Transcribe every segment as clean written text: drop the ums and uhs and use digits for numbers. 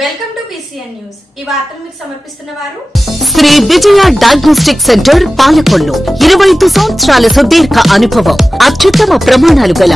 Welcome to PCN news. ఈ వార్తను మీకు సమర్పిస్తున్న వారు శ్రీ విజయ డయాగ్నోస్టిక్ సెంటర్ పాలకొల్లు. 25 సంవత్సరాల సుదీర్ఘ అనుభవం, అత్యుత్తమ ప్రమాణాలు గల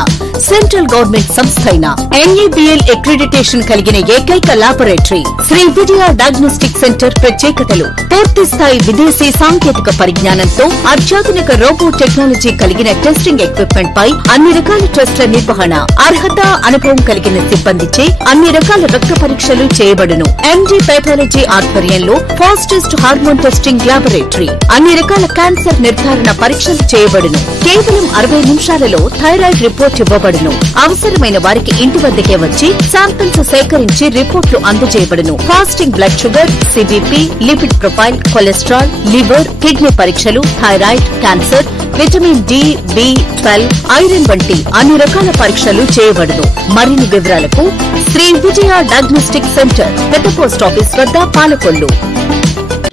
సెంట్రల్ గవర్నమెంట్ సంస్థ అయిన NABL అక్రిడిటేషన్ కలిగిన ఏకైక laboratory Shri Vijaya diagnostic centre. ప్రత్యేకతలు: పూర్తి స్థాయి విదేశీ సాంకేతిక పరిజ్ఞానంతో అత్యాధునిక రోబో టెక్నాలజీ కలిగిన టెస్టింగ్ ఎక్విప్మెంట్ పై అన్ని రకాల టెస్టుల నిర్వహణ, అర్హత, అనుభవం కలిగిన సిబ్బందిచే అన్ని రకాల రక్త పరీక్షలు చేయబడును. MD పెథాలజీ ఆధ్వర్యంలో ఫాస్టెస్ట్ హార్మోన్ టెస్టింగ్ లాబొరేటరీ, అన్ని రకాల క్యాన్సర్ నిర్ధారణ పరీక్షలు చేయబడును. కేవలం 60 నిమిషాలలో థైరాయిడ్ రిపోర్ట్ ఇవ్వబడును. అవసరమైన వారికి ఇంటి వద్దకే వచ్చి శాంపిల్స్ సేకరించి రిపోర్టులు అందజేయబడును. Fasting blood sugar, CBP, lipid profile, cholesterol, liver, kidney పరీక్షలు, thyroid, cancer, vitamin D, B12, iron వంటి అన్ని రకాల పరీక్షలు చేయబడును. మరిన్ని వివరాలకు శ్రీ విజయ డయాగ్నోస్టిక్ సెంటర్, పెద్ద పోస్ట్ ఆఫీస్ వద్ద, పాలకొల్లు.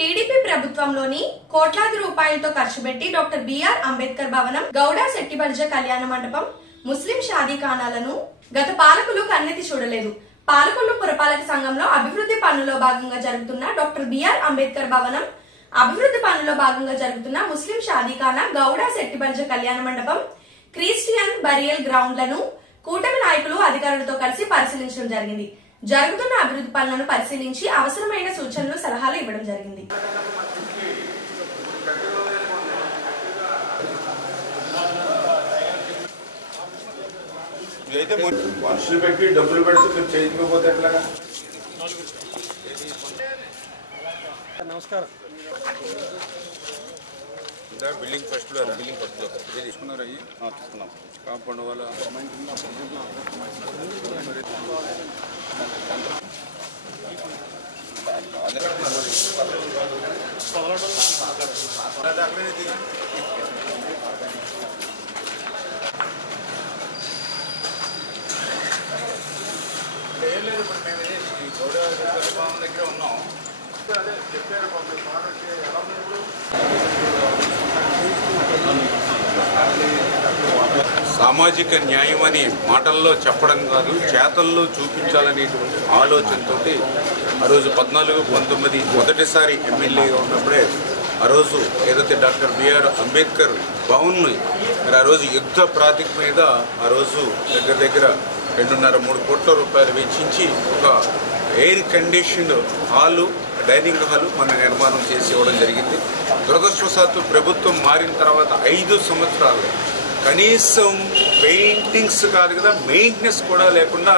టీడీపీ ప్రభుత్వంలోని కోట్లాది రూపాయలతో ఖర్చు పెట్టి డాక్టర్ బిఆర్ అంబేద్కర్ భవనం, గౌడ శెట్టిబర్జ కళ్యాణ మండపం, ముస్లిం షాదీఖానాలను గత పాలకులు కన్నెత్తి చూడలేదు. పాలకొల్లు పురపాలక సంఘంలో అభివృద్ధి పనుల్లో భాగంగా జరుగుతున్న డాక్టర్ బిఆర్ అంబేద్కర్ భవనం, అభివృద్ధి పనుల్లో భాగంగా జరుగుతున్న ముస్లిం షాదీఖానా, గౌడ శెట్టిబర్జ కళ్యాణ మండపం, క్రిస్టియన్ బరియల్ గ్రౌండ్లను కూటమి నాయకులు అధికారులతో కలిసి పరిశీలించడం జరిగింది. జరుగుతున్న అభివృద్ధి పనులను పరిశీలించి అవసరమైన సూచనలు, సలహాలు ఇవ్వడం జరిగింది. మనుషులు పెట్టి డబ్బులు పెడితే మీరు చేయించుకోకపోతే ఎట్లాగా? నమస్కారం. బిల్డింగ్ ఫస్ట్ ఫ్లోర్ తీసుకున్నారు. అయ్యి తీసుకున్నాం. కాంపౌండ్ వల్ల ఏం లేదు. ఇప్పుడు మేము ఈ గౌడ భవనం దగ్గర ఉన్నాం. అదే చెప్పారు సామాజిక న్యాయం అని మాటల్లో చెప్పడం కాదు, చేతల్లో చూపించాలనేటువంటి ఆలోచనతో ఆ రోజు 14, 19 మొదటిసారి ఎమ్మెల్యేగా ఉన్నప్పుడే ఆ రోజు ఏదైతే డాక్టర్ బిఆర్ అంబేద్కర్ భవన్ని మరి ఆ రోజు యుద్ధ ప్రాతిపదిక మీద ఆ రోజు దగ్గర 2.5-3 కోట్ల రూపాయలు వెచ్చించి ఒక air conditioned hall, dining hall మన నిర్మాణం చేసి ఇవ్వడం జరిగింది. దురదృష్టవశాత్తు ప్రభుత్వం మారిన తర్వాత 5 సంవత్సరాలు కనీసం పెయింటింగ్స్ కాదు కదా, మెయింటెనెన్స్ కూడా లేకుండా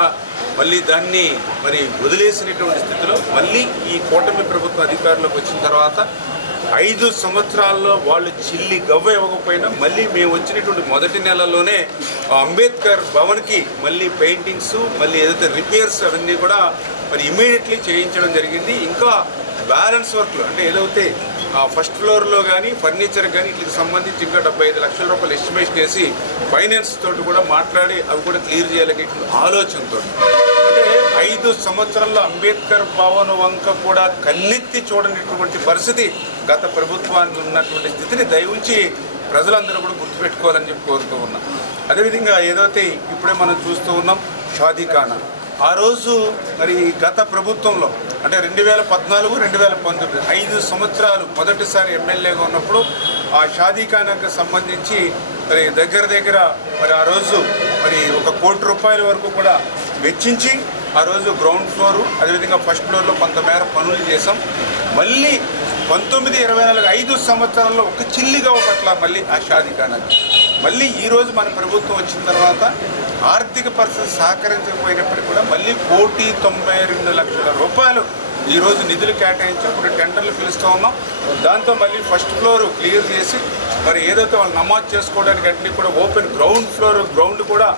మళ్ళీ దాన్ని మరి వదిలేసినటువంటి స్థితిలో మళ్ళీ ఈ కూటమి ప్రభుత్వ అధికారంలోకి వచ్చిన తర్వాత 5 సంవత్సరాల్లో వాళ్ళు చిల్లి గవ్వ ఇవ్వకపోయినా మళ్ళీ మేము వచ్చినటువంటి మొదటి నెలలోనే అంబేద్కర్ భవన్కి మళ్ళీ పెయింటింగ్స్, మళ్ళీ ఏదైతే రిపేర్స్ అవన్నీ కూడా మరి ఇమీడియట్లీ చేయించడం జరిగింది. ఇంకా బ్యాలెన్స్ వర్క్లు అంటే ఏదైతే ఫస్ట్ ఫ్లోర్లో కానీ ఫర్నిచర్ కానీ వీటికి సంబంధించి ఇంకా 75 లక్షల రూపాయలు ఎస్టిమేషన్ వేసి ఫైనాన్స్ తోటి కూడా మాట్లాడి అవి కూడా క్లియర్ చేయాలనేటువంటి ఆలోచనతో అంటే 5 సంవత్సరాల్లో అంబేద్కర్ భవన్ వంక కూడా కన్నెత్తి చూడనటువంటి పరిస్థితి గత ప్రభుత్వానికి ఉన్నటువంటి స్థితిని దయవుంచి ప్రజలందరూ కూడా గుర్తుపెట్టుకోవాలని చెప్పి కోరుతూ ఉన్నాం. అదేవిధంగా ఏదైతే ఇప్పుడే మనం చూస్తూ ఉన్నాం షాదీఖానా, ఆ రోజు మరి గత ప్రభుత్వంలో అంటే 2014, 2019 5 సంవత్సరాలు మొదటిసారి ఎమ్మెల్యేగా ఉన్నప్పుడు ఆ షాదీఖానాకు సంబంధించి మరి దగ్గర మరి ఆ రోజు మరి 1 కోటి రూపాయల వరకు కూడా వెచ్చించి ఆ రోజు గ్రౌండ్ ఫ్లోరు అదేవిధంగా ఫస్ట్ ఫ్లోర్లో కొంతమేర పనులు చేసాం. మళ్ళీ 19, 24, 5 సంవత్సరాల్లో ఒక చిల్లిగా పట్ల మళ్ళీ ఆ షాదీఖానాకి మళ్ళీ ఈరోజు మన ప్రభుత్వం వచ్చిన తర్వాత ఆర్థిక పరిస్థితి సహకరించకపోయినప్పటికీ కూడా మళ్ళీ 1,92,00,000 రూపాయలు ఈరోజు నిధులు కేటాయించి ఇప్పుడు టెండర్లు పిలుస్తూ ఉన్నాం. దాంతో మళ్ళీ ఫస్ట్ ఫ్లోర్ క్లియర్ చేసి మరి ఏదైతే వాళ్ళు నమాజ్ చేసుకోవడానికి అన్ని కూడా ఓపెన్ గ్రౌండ్ కూడా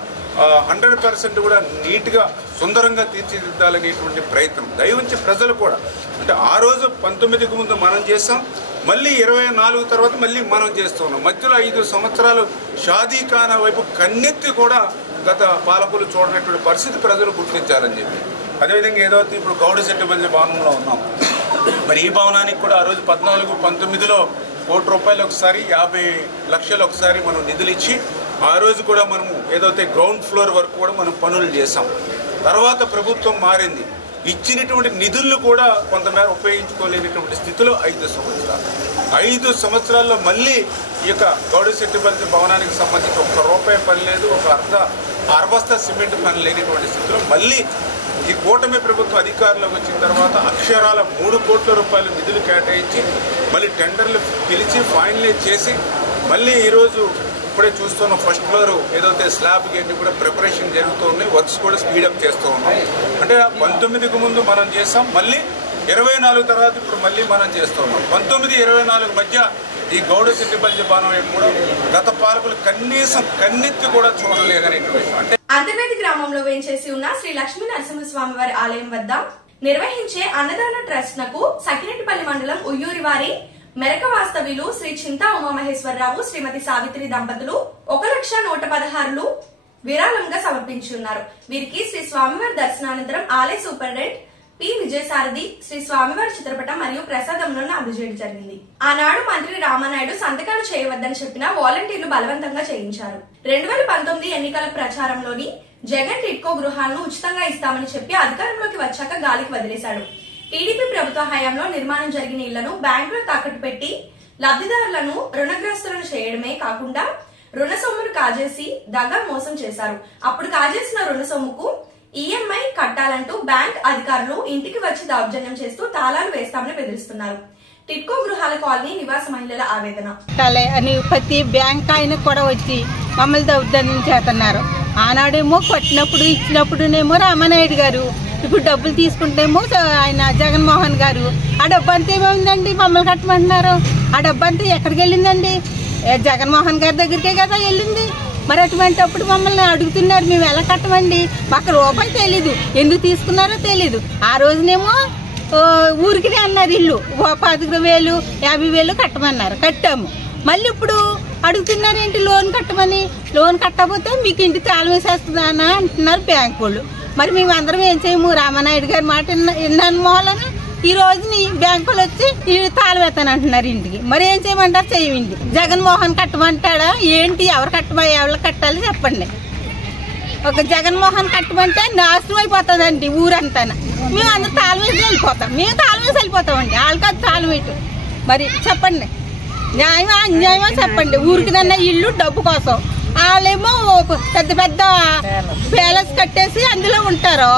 100% కూడా నీట్గా సుందరంగా తీర్చిదిద్దాలనేటువంటి ప్రయత్నం దయవుంచి ప్రజలు కూడా అంటే ఆ రోజు 19కి ముందు మనం చేసాం, మళ్ళీ 24 తర్వాత మళ్ళీ మనం చేస్తూ ఉన్నాం. మధ్యలో 5 సంవత్సరాలు షాదీఖానా వైపు కన్నెత్తి కూడా గత పాలకులు చూడనటువంటి పరిస్థితి ప్రజలు గుర్తించాలని చెప్పి అదేవిధంగా ఏదైతే ఇప్పుడు గౌడ శెట్టిబర్జ భవనంలో ఉన్నాం. మరి ఈ భవనానికి కూడా ఆ రోజు 14, 19లో 1 కోటి రూపాయలు ఒకసారి 50 లక్షలు ఒకసారి మనం నిధులు ఇచ్చి ఆ రోజు కూడా మనము ఏదైతే గ్రౌండ్ ఫ్లోర్ వరకు కూడా మనం పనులు చేసాం. తర్వాత ప్రభుత్వం మారింది. ఇచ్చినటువంటి నిధులను కూడా కొంతమేర ఉపయోగించుకోలేనటువంటి స్థితిలో 5 సంవత్సరాల్లో మళ్ళీ ఈ యొక్క గౌడశెట్టిపల్లి భవనానికి సంబంధించి ₹1 పని లేదు, ఒక అర్బస్తా సిమెంట్ పని లేనటువంటి స్థితిలో మళ్ళీ ఈ కూటమి ప్రభుత్వం అధికారంలోకి వచ్చిన తర్వాత అక్షరాల ₹3 కోట్ల నిధులు కేటాయించి మళ్ళీ టెండర్లు పిలిచి ఫైనలైజ్ చేసి మళ్ళీ ఈరోజు ఇప్పుడే చూస్తున్నాం ఫస్ట్ ఫ్లోర్ ఏదైతే స్లాబ్కి అన్ని కూడా ప్రిపరేషన్ జరుగుతూ ఉన్నాయి, వర్క్స్ కూడా స్పీడప్ చేస్తూ ఉన్నాం. అంటే 19కి ముందు మనం చేసాం, మళ్ళీ 24 తర్వాత ఇప్పుడు మళ్ళీ మనం చేస్తూ ఉన్నాం. 19-24 మధ్య ఈ గౌడశెట్టిపల్లి భవనం కూడా గత పాలకులు కనీసం కన్నెత్తి కూడా చూడలేదనేటువంటి అంటే అంతర్వేది గ్రామంలో వేంచేసి ఉన్న శ్రీ లక్ష్మీ నరసింహస్వామి వారి ఆలయం వద్ద నిర్వహించే అన్నదాన ట్రస్ట్ నకు సకిరెడ్డిపల్లి మండలం ఉయ్యూరి వారి మెరక వాస్తవ్యులు శ్రీ చింతా ఉమామహేశ్వరరావు శ్రీమతి సావిత్రి దంపతులు 1,116 విరాళంగా సమర్పించున్నారు. వీరికి శ్రీ స్వామివారి దర్శనానంతరం ఆలయ సూపరింటెండెంట్ పి విజయసారథి శ్రీ స్వామివారి చిత్రపటం మరియు ప్రసాదంలను అందజేయడం జరిగింది. ఆనాడు మంత్రి రామానాయుడు సంతకాలు చేయవద్దని చెప్పిన వాలంటీర్లు బలవంతంగా చేయించారు. 2019 ఎన్నికల ప్రచారంలోని జగన్ టిడ్కో గృహాలను ఉచితంగా ఇస్తామని చెప్పి అధికారంలోకి వచ్చాక గాలికి వదిలేశాడు. టీడీపీ ప్రభుత్వ హయాంలో నిర్మాణం జరిగిన ఇళ్లను బ్యాంకులో తాకట్టు పెట్టి లబ్ధిదారులను రుణగ్రస్తులను చేయడమే కాకుండా రుణ సొమ్మును కాజేసి దగా మోసం చేశారు. అప్పుడు కాజేసిన రుణ సొమ్ముకు ఈఎంఐ కట్టాలంటూ బ్యాంక్ అధికారులు ఇంటికి వచ్చి దౌర్జన్యం చేస్తూ తాళాలు వేస్తామని బెదిరిస్తున్నారు. టిడ్కో గృహాల కాలనీ నివాస మహిళల ఆవేదన అని ప్రతి బ్యాంక్ ఆయన కూడా వచ్చి మమ్మల్ని దౌర్జన్యం చేస్తున్నారు. ఆనాడేమో కొట్టినప్పుడు ఇచ్చినప్పుడునేమో రామానాయుడు గారు, ఇప్పుడు డబ్బులు తీసుకుంటేమో ఆయన జగన్మోహన్ గారు. ఆ డబ్బు అంతా ఏమైందండి? మమ్మల్ని కట్టమంటున్నారు. ఆ డబ్బు అంతా ఎక్కడికి వెళ్ళిందండి? జగన్మోహన్ గారి దగ్గరికే కదా వెళ్ళింది. మరి అటువంటిప్పుడు మమ్మల్ని అడుగుతున్నారు మేము ఎలా కట్టమండి? మాకు రూపాయి తెలీదు, ఎందుకు తీసుకున్నారో తెలీదు. ఆ రోజునేమో ఊరికినే అన్నారు ఇల్లు 10,000 50,000 కట్టమన్నారు, కట్టాము. మళ్ళీ ఇప్పుడు అడుగుతున్నారు ఏంటి లోన్ కట్టమని. లోన్ కట్టకపోతే మీకు ఇంటి తాళం వేసేస్తుందా అని అంటున్నారు బ్యాంకు వాళ్ళు. మరి మేము అందరం ఏం చేయము? రామానాయుడు గారి మాట విన్నాను మూలన ఈ రోజుని బ్యాంకులు వచ్చి తాళం వేస్తాను అంటున్నారు ఇంటికి. మరి ఏం చేయమంటారు? చేయండి. జగన్మోహన్ కట్టమంటాడా ఏంటి? ఎవరు కట్టాలి చెప్పండి. ఒక జగన్మోహన్ కట్టమంటే నాశనం అయిపోతుందండి ఊరంతా. మేము అందరూ తాళం వేసి వెళ్ళిపోతాం. మేము తాళం వేసి వెళ్ళిపోతామండి. వాళ్ళకి అది తాళం వేయటం. మరి చెప్పండి, న్యాయమా అన్యాయమా చెప్పండి. ఊరికినన్నా ఇల్లు డబ్బు కోసం వాళ్ళేమో పెద్ద పెద్ద ప్యాలెస్ కట్టేసి అందులో ఉంటారు.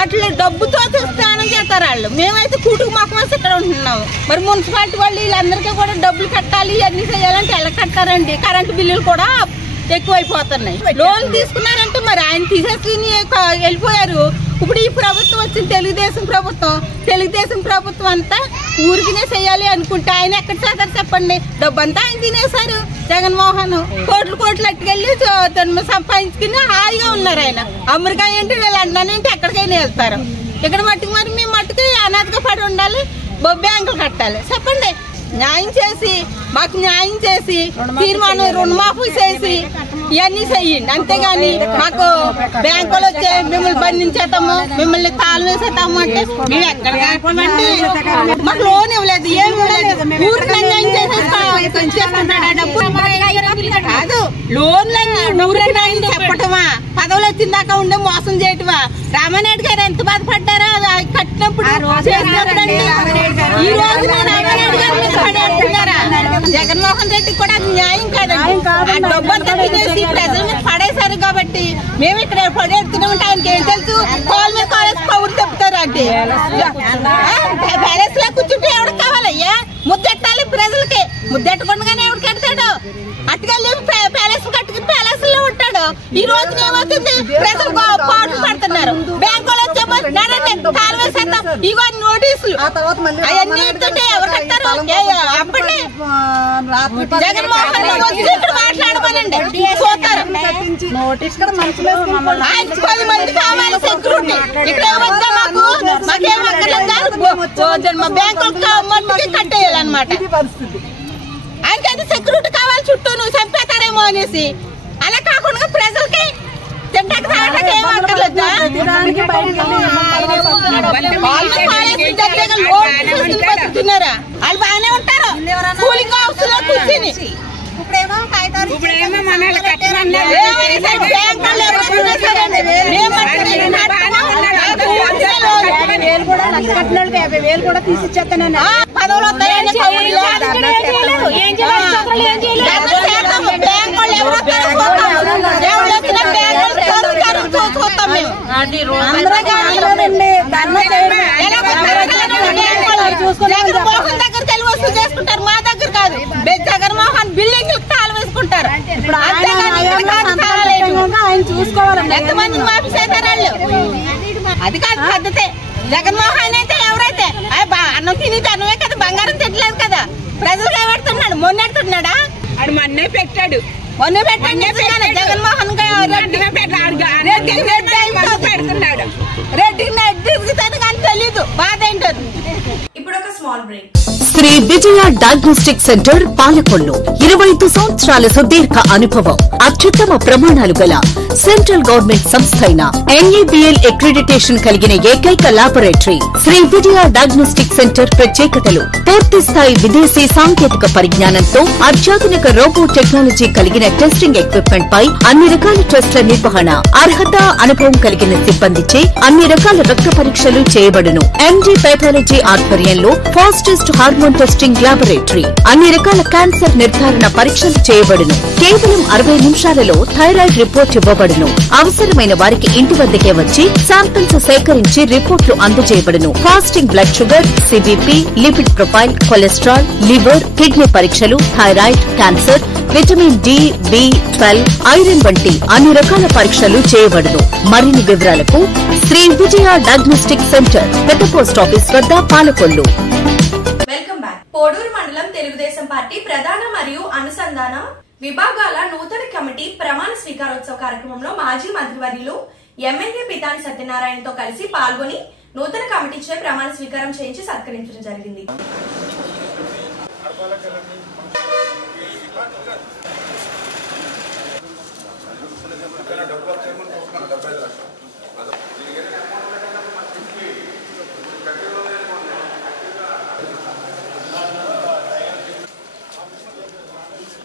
అట్లా డబ్బుతో స్నానం చేస్తారు వాళ్ళు. మేమైతే కూటుకు మొక్కమేసి ఇక్కడ ఉంటున్నాము. మరి మున్సిపాలిటీ వాళ్ళు వీళ్ళందరికీ కూడా డబ్బులు కట్టాలి, అన్ని చేయాలంటే ఎలా కట్టారండి? కరెంటు బిల్లులు కూడా ఎక్కువైపోతున్నాయి. లోన్ తీసుకున్నారంటే మరి ఆయన తీసేసుకుని వెళ్ళిపోయారు. ఇప్పుడు ఈ ప్రభుత్వం వచ్చింది తెలుగుదేశం ప్రభుత్వం అంతా ఊరికినే చేయాలి అనుకుంటే ఆయన ఎక్కడ చేస్తారు చెప్పండి? డబ్బు అంతా ఆయన తినేశారు. జగన్మోహన్ కోట్లు అట్టుకెళ్ళి సంపాదించుకుని హాయిగా ఉన్నారు. ఆయన అమెరికా ఏంటి, లండన్ ఏంటి, ఎక్కడికైనా వెళ్తారు. ఇక్కడ మట్టుకు మరి మేము మట్టుకు అనాథగా పడి ఉండాలి, బ్యాంకులు కట్టాలి. చెప్పండి, న్యాయం చేసి మాకు న్యాయం చేసి తీర్మానం రుణమాఫీ చేసి ఇవన్నీ చెయ్యండి. అంతేగాని మాకు బ్యాంకులు వచ్చే మిమ్మల్ని బంధించేతాము, మిమ్మల్ని తాళం వేసేతాము అంటే మేము ఎక్కడ కట్టమండి? మాకు లోన్ ఇవ్వలేదు, ఏమి ఇవ్వలేదు. ఊరికి అన్యాయం కాదు, లోన్లన్నీ ఊరికి చెప్పటమా? పదవులు వచ్చిందాకా ఉండే మోసం చేయటమా? రామానాయుడు గారు ఎంత బాధపడ్డారో కట్టినప్పుడు ఈ రోజు రామానాయుడు గారు జగన్మోహన్ రెడ్డి కూడా అది న్యాయం కాదండి. ఆ డబ్బంతా తినేసి ప్రజల మీద పడేశారు కాబట్టి మేము ఇక్కడ పడేస్తున్నామంటే ఆయనకి ఏం తెలుసు? కాలేజ్ పౌరు చెప్తారు అంటే ప్యాలెస్ లో కూర్చుంటే ఎవరికి కావాలయ్యా? ముద్దెట్టాలి ప్రజలకి. ముద్దెట్టకుండానే ఎవరు కడతాడు? అట్టుకెళ్ళి ప్యాలెస్ కట్టుకుని ప్యాలెస్ లో ఉంటాడు. ఈ రోజు ఏమవుతుంది? ప్రజలు పాటలు పడుతున్నారు. బ్యాంకులు వచ్చేమో తాళం వేసేస్తాం, ఇవో నోటీసులు అవన్నీ ఎవరు కట్టారు? అప్పటి జగన్మోహన్ వచ్చి ఇక్కడ మాట్లాడమనండి, చూస్తారు. 10 మంది కావాలి సెక్యూరిటీ. ఇక్కడ ఏమొద్దా మాకేమో బ్యాంకులకి కట్టేయాలన్నమాట. ఆయనకైతే సెక్యూరిటీ కావాలి చుట్టూ, నువ్వు చంపేతారేమో అనేసి. అలా కాకుండా ప్రజలకి తింటాక తాగటానికి ఏం అక్కర్లేదా? బతుకుతున్నారా? వాళ్ళు బాగానే ఉంటారు కూలింగ్ హౌస్ లో కూర్చుని. కూడా లక్ష కట్టిన వాళ్ళకి 50,000 కూడా తీసి ఇచ్చేస్తానని పదవులు వస్తాయని జగన్మోహన్ దగ్గరికి వెళ్ళి వసూలు చేసుకుంటారు, మా దగ్గర కాదు. జగన్మోహన్ బిల్డింగ్ తాళ వేసుకుంటారు. ఆయన చూసుకోవాలండి. ఎంతమందిని మాపిసేస్తారు వాళ్ళు? అది కాదు పద్ధతే. జగన్మోహన్ అయితే ఎవరైతే అన్నం తిని అన్నమే కదా, బంగారం తిట్టలేదు కదా. ప్రజలకు ఏమెడుతున్నాడు? మొన్నెడుతున్నాడా? ఆడు మొన్నే పెట్టాడు, మొన్న పెట్టండి. జగన్మోహన్ పెడుతున్నాడు. రెడ్డికి తిరుగుతాను కానీ తెలీదు బాధ ఏంటో. ఇప్పుడు ఒక small break. Shri Vijaya diagnostic centre Palakollu 25 సంవత్సరాల సుదీర్ఘ అనుభవం, అత్యుత్తమ ప్రమాణాలు గల సెంట్రల్ గవర్నమెంట్ సంస్థ అయిన NABL అక్రిడిటేషన్ కలిగిన ఏకైక laboratory Shri Vijaya diagnostic centre. ప్రత్యేకతలు: పూర్తి స్థాయి విదేశీ సాంకేతిక పరిజ్ఞానంతో అత్యాధునిక రోబో టెక్నాలజీ కలిగిన టెస్టింగ్ ఎక్విప్మెంట్ పై అన్ని రకాల టెస్టుల నిర్వహణ, అర్హత, అనుభవం కలిగిన సిబ్బందిచే అన్ని రకాల రక్త పరీక్షలు చేయబడును. MD పెథాలజీ ఆధ్వర్యంలో ఫాస్టెస్ట్ హార్మోన్ టెస్టింగ్ లాబొరేటరీ, అన్ని రకాల క్యాన్సర్ నిర్ధారణ పరీక్షలు చేయబడును. కేవలం 60 నిమిషాలలో థైరాయిడ్ రిపోర్ట్ ఇవ్వబడును. అవసరమైన వారికి ఇంటి వద్దకే వచ్చి శాంపిల్స్ సేకరించి రిపోర్టులు అందజేయబడును. Fasting blood sugar, CBP, lipid profile, cholesterol, liver, kidney పరీక్షలు, thyroid, cancer, vitamin D, B12, iron వంటి అన్ని రకాల పరీక్షలు చేయబడును. మరిన్ని వివరాలకు శ్రీ విజయ డయాగ్నోస్టిక్ సెంటర్, పెద్ద పోస్ట్ ఆఫీస్ వద్ద, పాలకొల్లు. Welcome back. పోడూరు మండలం తెలుగుదేశం పార్టీ ప్రధాన మరియు అనుసంధాన విభాగాల నూతన కమిటీ ప్రమాణ స్వీకారోత్సవ కార్యక్రమంలో మాజీ మంత్రివర్యులు ఎమ్మెల్యే పితాని సత్యనారాయణతో కలిసి పాల్గొని నూతన కమిటీచే ప్రమాణ స్వీకారం చేయించి సత్కరించడం జరిగింది.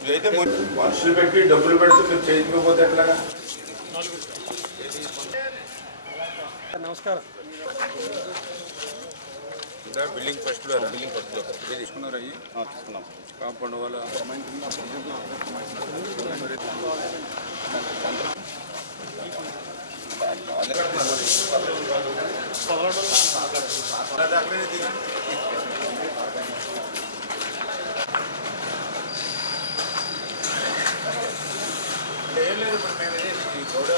ఇదైతే మనుషులు పెట్టి డబ్బులు పెడితే మీరు చేయించుకోకపోతే ఎట్లాగా? నమస్కారం. బిల్డింగ్ ఫస్ట్ ఫ్లోర్ తీసుకున్నారు. అయ్యి తీసుకున్నాం. కాంపౌండ్ వాళ్ళ ఏం లేదు. ఇప్పుడు మేము ఈ గౌడ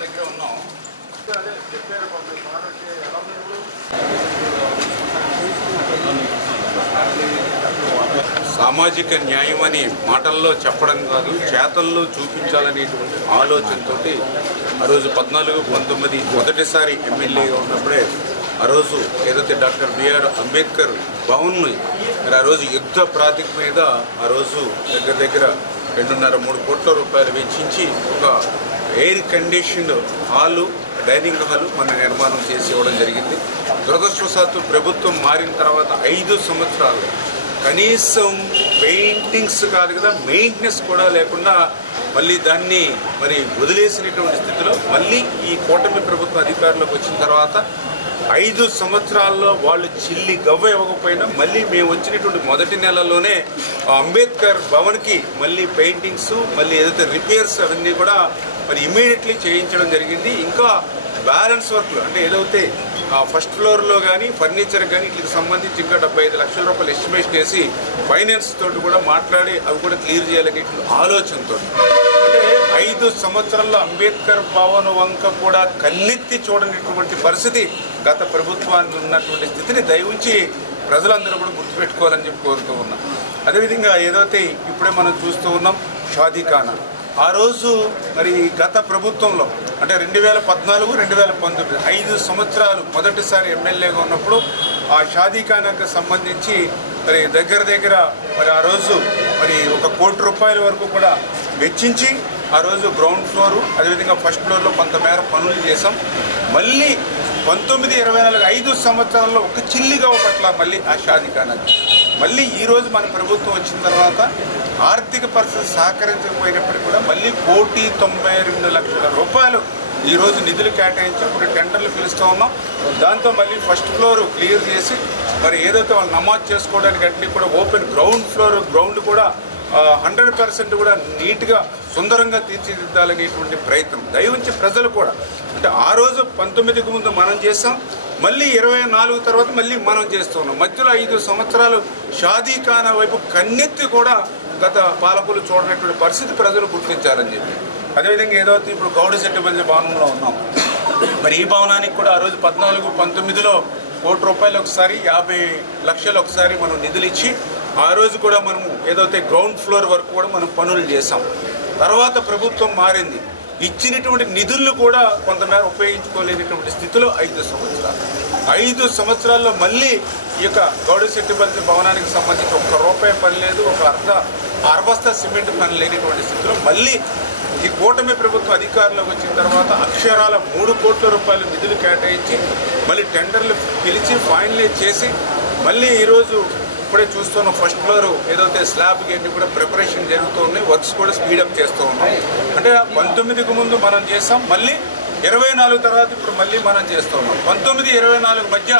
దగ్గర ఉన్నాం. అదే చెప్పారు సామాజిక న్యాయం అని మాటల్లో చెప్పడం కాదు, చేతల్లో చూపించాలనేటువంటి ఆలోచనతో ఆ రోజు 14-19 మొదటిసారి ఎమ్మెల్యేగా ఉన్నప్పుడే ఆ రోజు ఏదైతే డాక్టర్ బిఆర్ అంబేద్కర్ భవన్ని మరి ఆ రోజు యుద్ధ ప్రాతిప మీద ఆ రోజు దగ్గర 2.5-3 కోట్ల రూపాయలు వెచ్చించి ఒక air conditioned hall, dining hall మన నిర్మాణం చేసి ఇవ్వడం జరిగింది. దురదృష్టవశాత్తు ప్రభుత్వం మారిన తర్వాత 5 సంవత్సరాలు కనీసం పెయింటింగ్స్ కాదు కదా, మెయింటెనెన్స్ కూడా లేకుండా మళ్ళీ దాన్ని మరి వదిలేసినటువంటి స్థితిలో మళ్ళీ ఈ కూటమి ప్రభుత్వ అధికారంలోకి వచ్చిన తర్వాత 5 సంవత్సరాల్లో వాళ్ళు చిల్లి గవ్వ ఇవ్వకపోయినా మళ్ళీ మేము వచ్చినటువంటి మొదటి నెలలోనే అంబేద్కర్ భవన్కి మళ్ళీ పెయింటింగ్స్, మళ్ళీ ఏదైతే రిపేర్స్ అవన్నీ కూడా మరి ఇమీడియట్లీ చేయించడం జరిగింది. ఇంకా బ్యాలెన్స్ వర్క్లు అంటే ఏదైతే ఫస్ట్ ఫ్లోర్లో కానీ ఫర్నిచర్ కానీ వీటికి సంబంధించి ఇంకా 75 లక్షల రూపాయలు ఎస్టిమేషన్ వేసి ఫైనాన్స్ తోటి కూడా మాట్లాడి అవి కూడా క్లియర్ చేయాలనేటువంటి ఆలోచనతో అంటే 5 సంవత్సరాల్లో అంబేద్కర్ భవన్ వంక కూడా కన్నెత్తి చూడనటువంటి పరిస్థితి గత ప్రభుత్వానికి ఉన్నటువంటి స్థితిని దయవుంచి ప్రజలందరూ కూడా గుర్తుపెట్టుకోవాలని చెప్పి కోరుతూ ఉన్నాం. అదేవిధంగా ఏదైతే ఇప్పుడే మనం చూస్తూ ఉన్నాం షాదీఖానా, ఆ రోజు మరి గత ప్రభుత్వంలో అంటే 2014-2019 5 సంవత్సరాలు మొదటిసారి ఎమ్మెల్యేగా ఉన్నప్పుడు ఆ షాదీఖానాకు సంబంధించి మరి దగ్గర మరి ఆ రోజు మరి 1 కోటి రూపాయల వరకు కూడా వెచ్చించి ఆ రోజు గ్రౌండ్ ఫ్లోరు అదేవిధంగా ఫస్ట్ ఫ్లోర్లో కొంతమేర పనులు చేసాం. మళ్ళీ 19-24 5 సంవత్సరాల్లో ఒక చిల్లిగా పట్ల మళ్ళీ ఆ షాదీఖానాకి మళ్ళీ ఈరోజు మన ప్రభుత్వం వచ్చిన తర్వాత ఆర్థిక పరిస్థితి సహకరించకపోయినప్పటికీ కూడా మళ్ళీ 1,92,00,000 రూపాయలు ఈరోజు నిధులు కేటాయించి ఇప్పుడు టెండర్లు పిలుస్తూ ఉన్నాం. దాంతో మళ్ళీ ఫస్ట్ ఫ్లోర్ క్లియర్ చేసి మరి ఏదైతే వాళ్ళు నమాజ్ చేసుకోవడానికి అన్ని కూడా ఓపెన్ గ్రౌండ్ కూడా 100% కూడా నీట్గా సుందరంగా తీర్చిదిద్దాలనేటువంటి ప్రయత్నం దయవుంచి ప్రజలు కూడా అంటే ఆ రోజు 19కి ముందు మనం చేసాం, మళ్ళీ 24 తర్వాత మళ్ళీ మనం చేస్తున్నాం. మధ్యలో 5 సంవత్సరాలు షాదీఖానా వైపు కన్నెత్తి కూడా గత పాలకులు చూడనటువంటి పరిస్థితి ప్రజలు గుర్తించాలని చెప్పి అదేవిధంగా ఏదైతే ఇప్పుడు గౌడశెట్టిబల్లి భవనంలో ఉన్నాం, మరి ఈ భవనానికి కూడా ఆ రోజు 14-19లో ₹1 కోటి ఒకసారి 50 లక్షలు ఒకసారి మనం నిధులు ఇచ్చి ఆ రోజు కూడా మనము ఏదైతే గ్రౌండ్ ఫ్లోర్ వరకు కూడా మనం పనులు చేసాం. తర్వాత ప్రభుత్వం మారింది, ఇచ్చినటువంటి నిధులను కూడా కొంతమేర ఉపయోగించుకోలేనటువంటి స్థితిలో 5 సంవత్సరాల్లో మళ్ళీ ఈ యొక్క గౌడశెట్టిబల్లి భవనానికి సంబంధించి ₹1 పని లేదు, ఒక అర్బస్తా సిమెంట్ పని లేనిటువంటి స్థితిలో మళ్ళీ ఈ కూటమి ప్రభుత్వం అధికారంలోకి వచ్చిన తర్వాత అక్షరాల ₹3 కోట్ల నిధులు కేటాయించి మళ్ళీ టెండర్లు పిలిచి ఫైనలైజ్ చేసి మళ్ళీ ఈరోజు ఇప్పుడే చూస్తున్న ఫస్ట్ ఫ్లోర్ ఏదైతే స్లాబ్కి అన్ని కూడా ప్రిపరేషన్ జరుగుతూ ఉన్నాయి, వర్క్స్ కూడా స్పీడప్ చేస్తూ ఉన్నాం. అంటే 19కి ముందు మనం చేసాం, మళ్ళీ 24 తర్వాత ఇప్పుడు మళ్ళీ మనం చేస్తూ ఉన్నాం. 19-24 మధ్య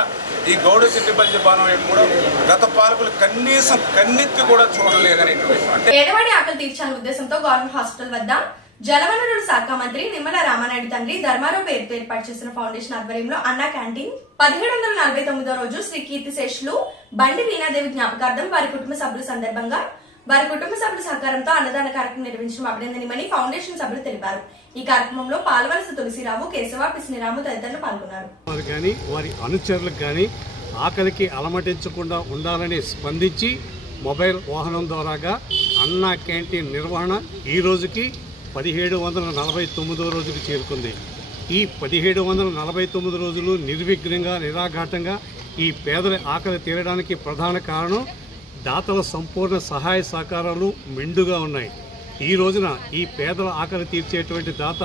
ఈ గౌడశెట్టిబల్లి భవనం కూడా గత పాలకులు కనీసం కన్నెత్తి కూడా చూడలేదనే విషయం. అంటే పేదవాడి ఆకలి తీర్చాలనే ఉద్దేశంతో గవర్నమెంట్ హాస్పిటల్ వద్ద జలవనరుల శాఖ మంత్రి నిమ్మల రామానాయుడు తండ్రి ధర్మారావు పేరుతో ఏర్పాటు చేసిన ఫౌండేషన్ ఆధ్వర్యంలో అన్నా క్యాంటీన్ 1749వ రోజు శ్రీ కీర్తిశేషులు బండి వీణాదేవి జ్ఞాపకార్థం వారి కుటుంబ సభ్యుల సందర్భంగా వారి కుటుంబ సభ్యుల సహకారంతో అన్నదాన కార్యక్రమం నిర్వహించడం అభినందనీయమని ఫౌండేషన్ సభ్యులు తెలిపారు. ఈ కార్యక్రమంలో పాల్వలస తులసిరావు, కేశవ, పిసినిరాము తదితరులు పాల్గొన్నారు. వారి అనుచరులకు కానీ ఆకలికి అలమటించకుండా ఉండాలని స్పందించి మొబైల్ వాహనం ద్వారాగా అన్నా క్యాంటీన్ నిర్వహణ ఈ రోజుకి 1749వ రోజుకు చేరుకుంది. ఈ 1749 రోజులు నిర్విఘ్నంగా నిరాఘాటంగా ఈ పేదల ఆకలి తీరడానికి ప్రధాన కారణం దాతల సంపూర్ణ సహాయ సహకారాలు మెండుగా ఉన్నాయి. ఈ రోజున ఈ పేదల ఆకలి తీర్చేటువంటి దాత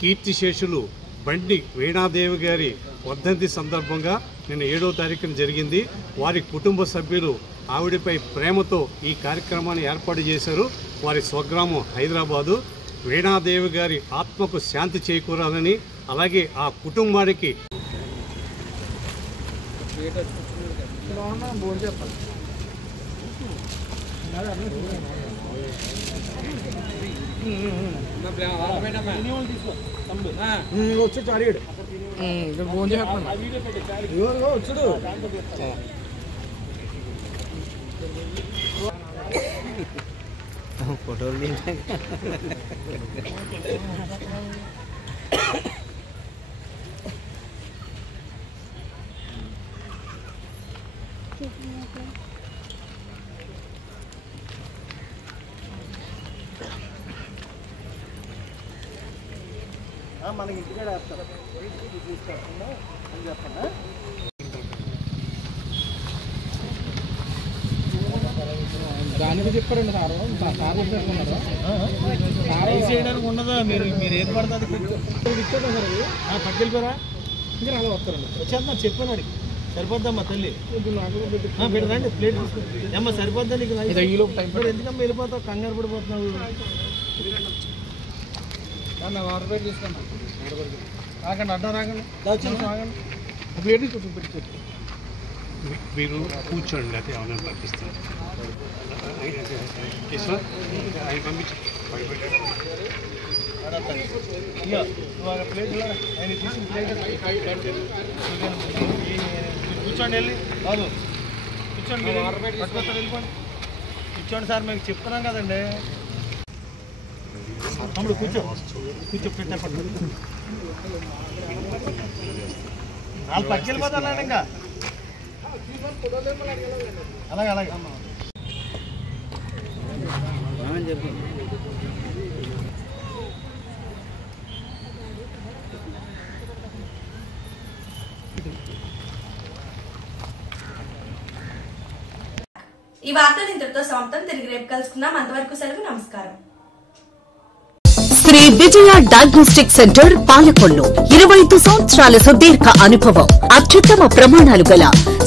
కీర్తిశేషులు బండి వీణాదేవి గారి వర్ధంతి సందర్భంగా నిన్న 7వ తారీఖున జరిగింది. వారి కుటుంబ సభ్యులు ఆవిడపై ప్రేమతో ఈ కార్యక్రమాన్ని ఏర్పాటు చేశారు. వారి స్వగ్రామం హైదరాబాదు. వీణాదేవి గారి ఆత్మకు శాంతి చేకూరాలని, అలాగే ఆ కుటుంబానికి ఫోటోలు మనకి ఇంటికాడ వేస్తారు తీసుకొస్తున్నా అని చెప్పండి. దానికి చెప్పారండి సార్ చేయడానికి ఉండదా? మీరు ఏది పడుతుంది ఇచ్చారా సార్? పట్టుకెళ్ళిపోయారా? ఇంకా అలా వస్తారండి. వచ్చేద్దాం చెప్పాను అడిగి సరిపోద్దమ్మా తల్లి రండి ప్లేట్ ఏమ్మా సరిపోద్దా నీకు? ఎందుకమ్మా వెళ్ళిపోతావు, కంగారు పడిపోతున్నావు. వాటర్ ప్లేట్ తీసుకోండి, ఆగండి అడ్డం రాగండి, ఆగండి ప్లేట్ పెట్టి మీరు కూర్చోండి, అయితే ఏమైనా పంపిస్తాను. ఆయన పంపించి కూర్చోండి వెళ్ళి బాబు కూర్చోండి, పట్టుకొస్తారు వెళ్ళిపోండి. కూర్చోండి సార్, మీకు చెప్తున్నాం కదండి. తమ్ముడు కూర్చో పెట్టా పట్టు వాళ్ళు పట్టుకెళ్ళిపోతాను ఇంకా. అలాగే అలాగే చెప్పు. ఈ వార్తలు ఇంతటితో సమాప్తం. తిరిగి రేపు కలుసుకుందాం. అంతవరకు సెలవు. నమస్కారం. శ్రీ విజయ డయాగ్నోస్టిక్ సెంటర్ పాలకొల్లు 25 సంవత్సరాల సుదీర్ఘ అనుభవం, అత్యుత్తమ ప్రమాణాలు గల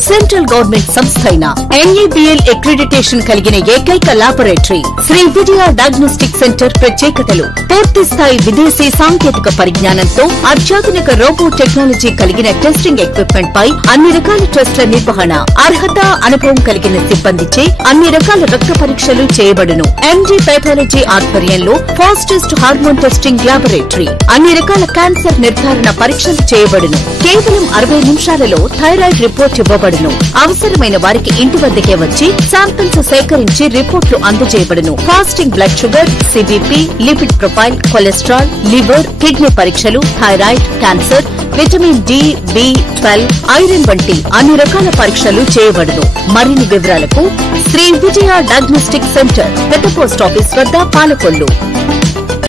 సెంట్రల్ గవర్నమెంట్ సంస్థ అయిన NABL అక్రిడిటేషన్ కలిగిన ఏకైక laboratory Shri Vijaya diagnostic centre ప్రత్యేకతలు పూర్తి స్థాయి విదేశీ సాంకేతిక పరిజ్ఞానంతో అత్యాధునిక రోబో టెక్నాలజీ కలిగిన టెస్టింగ్ ఎక్విప్మెంట్ పై అన్ని రకాల టెస్టుల నిర్వహణ, అర్హత, అనుభవం కలిగిన సిబ్బందిచే అన్ని రకాల రక్త పరీక్షలు చేయబడును. MD పైథాలజీ ఆధ్వర్యంలో ఫాస్టెస్ట్ హార్మోన్ టెస్టింగ్ లాబొరేటరీ, అన్ని రకాల క్యాన్సర్ నిర్ధారణ పరీక్షలు చేయబడును. కేవలం 60 నిమిషాలలో థైరాయిడ్ రిపోర్ట్ ఇవ్వబడును. అవసరమైన వారికి ఇంటి వద్దకే వచ్చి శాంపిల్స్ సేకరించి రిపోర్టులు అందజేయబడును. Fasting blood sugar, CBP, lipid profile, cholesterol, liver, kidney పరీక్షలు, thyroid, cancer, vitamin D, B12, iron వంటి అన్ని రకాల పరీక్షలు చేయబడును. మరిన్ని వివరాలకు శ్రీ విజయ డయాగ్నోస్టిక్ సెంటర్, పెద్ద పోస్ట్ ఆఫీస్ వద్ద, పాలకొల్లు.